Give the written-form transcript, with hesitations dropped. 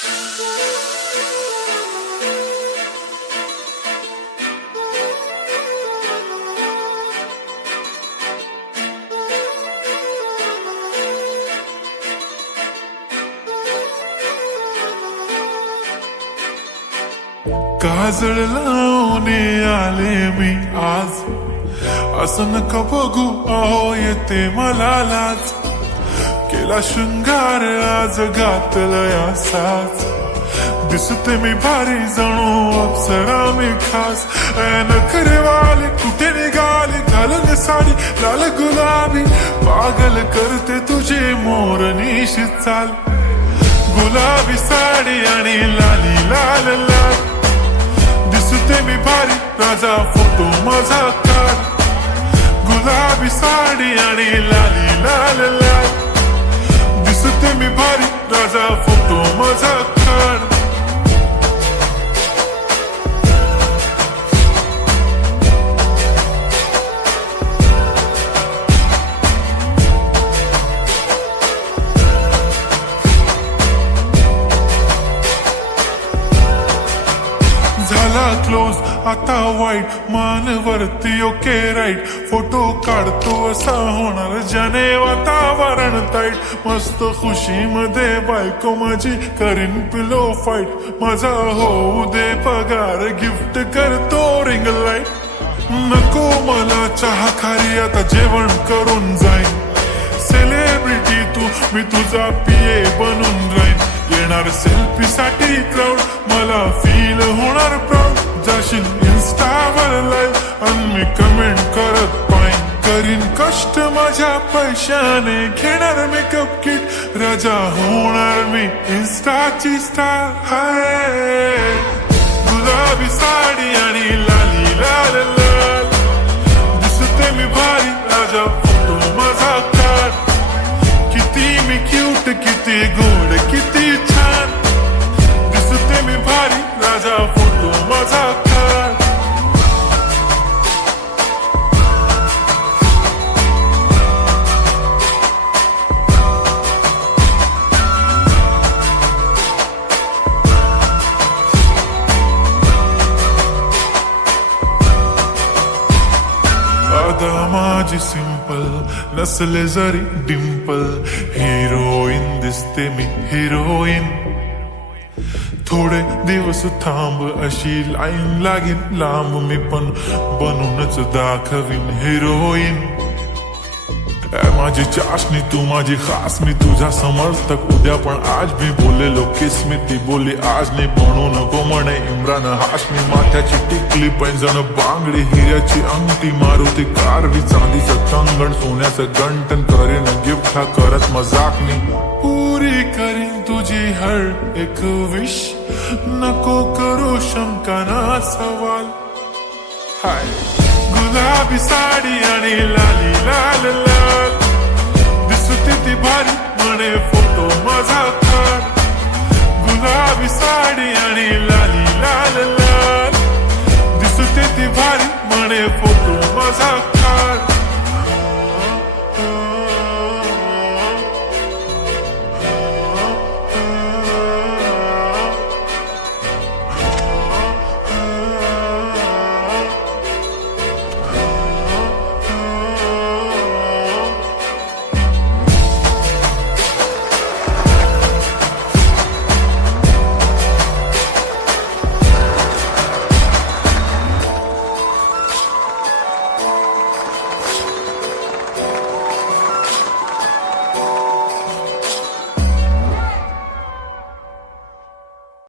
काजळ लावून आले मी आज, असं नका बघू अहो येते मला लाज. केला शृंगार आज घातलंय असाच, दिसते मी भारी जणू अप्सरा मी खास. नखरेवाली कुठे निघाली घालून साडी लाल गुलाबी, पागल करते तुझे मोरनीशी चाल. गुलाबी साडी आणि लाली लाल लाल, दिसते मी भारी राजा फोटो माझा काढ. गुलाबी साडी आणि लाली लाल लाल, दिसते मी भारी राजा फोटो माझा काढ. झाला क्लोज आता वाईट, मान वरती ओके राईट. फोटो काढतो असा होणार ज्याने वातावरण ताईट. मस्त खुशी मध्ये बायको माझी करीन पिलो फाईट. माझा होऊ दे पगार गिफ्ट करतो रिंग लाईट. नको मला चहा खारी आता जेवण करून जाईन. सेलिब्रिटी तू मी तुझा पिये बनून राहीन. येणार सेल्फी साठी क्राऊड मला फील होणार प्राऊड. जाशील इन्स्टावर लाईव्ह आणि मी कमेंट करत पाईन. करीन कष्ट माझ्या पैशाने घेणार मेकअप किट. राजा होणार मी इन्स्टाची स्टार. हाय गुलाबी साडी आणि लाली लाल लाल, दिसते मी भारी राजा फोटो माझा काढ. किती मी क्यूट किती गोड किती छान, दिसते मी भारी राजा फोटो माझा काढ. अदा माझी सिंपल नसले जरी डिंपल, हिरोईन दिसते मी हिरोईन. थोडे दिवस थांब अशी लाईन लागेल लांब, मी पण बनूनच दाखवीन हिरोईन. माझी चाशनी तू माझी खास, मी तुझा समर्थक उद्या पण आज मी बोलेलो किस मी. ती बोली आज नाही बनू नको म्हणे इम्रान हाशमी. माथ्याची टिकली पैंजण बांगडी हिऱ्याची अंगठी, मारुती कारवी चांदीचं कंगण सोन्याचं गंटन. करीन गिफ्ट हा करत मजाक मी. पुरी करीन तुझी हर एक विश, नको करू शंका ना सवाल. हाय गुलाबी साडी आणि लाली लाल लाल, दिसते ती भारी म्हणे फोटो माझा काढ. गुलाबी साडी आणि लाली लाल लाल, दिसते ती भारी म्हणे फोटो